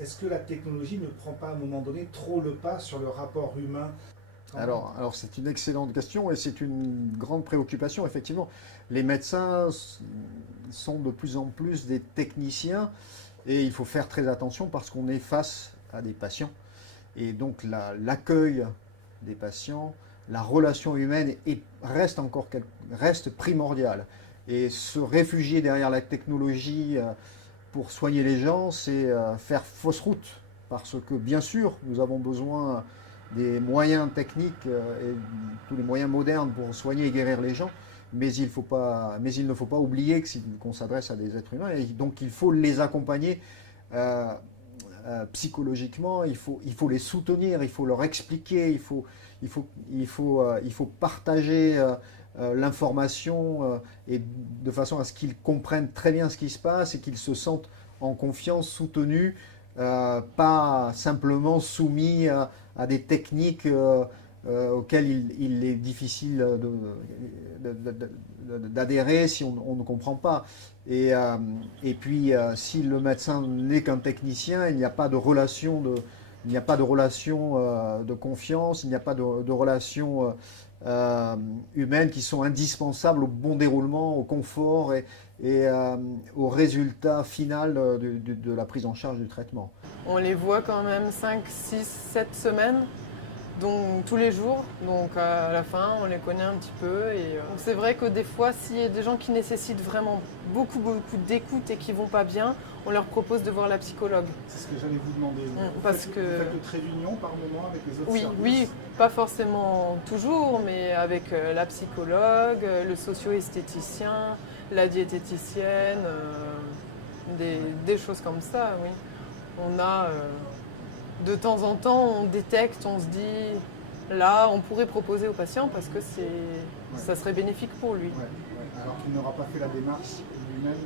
Est-ce que la technologie ne prend pas à un moment donné trop le pas sur le rapport humain? Alors c'est une excellente question et c'est une grande préoccupation, effectivement. Les médecins sont de plus en plus des techniciens et il faut faire très attention parce qu'on est face à des patients. Et donc l'accueil des patients, la relation humaine reste primordiale. Et se réfugier derrière la technologie pour soigner les gens, c'est faire fausse route. Parce que bien sûr, nous avons besoin des moyens techniques et tous les moyens modernes pour soigner et guérir les gens, mais il ne faut pas oublier qu'on s'adresse à des êtres humains et donc il faut les accompagner psychologiquement, il faut les soutenir, il faut leur expliquer, il faut partager l'information et de façon à ce qu'ils comprennent très bien ce qui se passe et qu'ils se sentent en confiance, soutenus, pas simplement soumis à des techniques auxquelles il est difficile d'adhérer si on ne comprend pas. Et puis, si le médecin n'est qu'un technicien, il n'y a pas de relation il n'y a pas de relation de confiance, il n'y a pas de relation humaines qui sont indispensables au bon déroulement, au confort et au résultat final de la prise en charge du traitement. On les voit quand même 5, 6, 7 semaines, donc tous les jours. Donc à la fin, on les connaît un petit peu. Et c'est vrai que des fois, s'il y a des gens qui nécessitent vraiment beaucoup d'écoute et qui vont pas bien, on leur propose de voir la psychologue. C'est ce que j'allais vous demander. Parce que... Vous faites le trait d'union par moment avec les autres services? Oui, pas forcément toujours, mais avec la psychologue, le socio-esthéticien, la diététicienne, des choses comme ça, oui. On a, de temps en temps, on détecte, on se dit, là, on pourrait proposer au patient parce que ça serait bénéfique pour lui. Alors qu'il n'aura pas fait la démarche lui-même.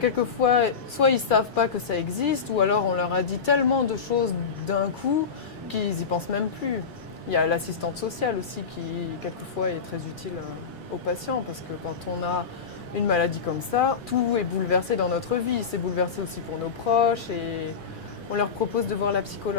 Quelquefois, soit ils ne savent pas que ça existe, ou alors on leur a dit tellement de choses d'un coup qu'ils n'y pensent même plus. Il y a l'assistante sociale aussi qui, quelquefois, est très utile aux patients parce que quand on a une maladie comme ça, tout est bouleversé dans notre vie. C'est bouleversé aussi pour nos proches et on leur propose de voir la psychologue.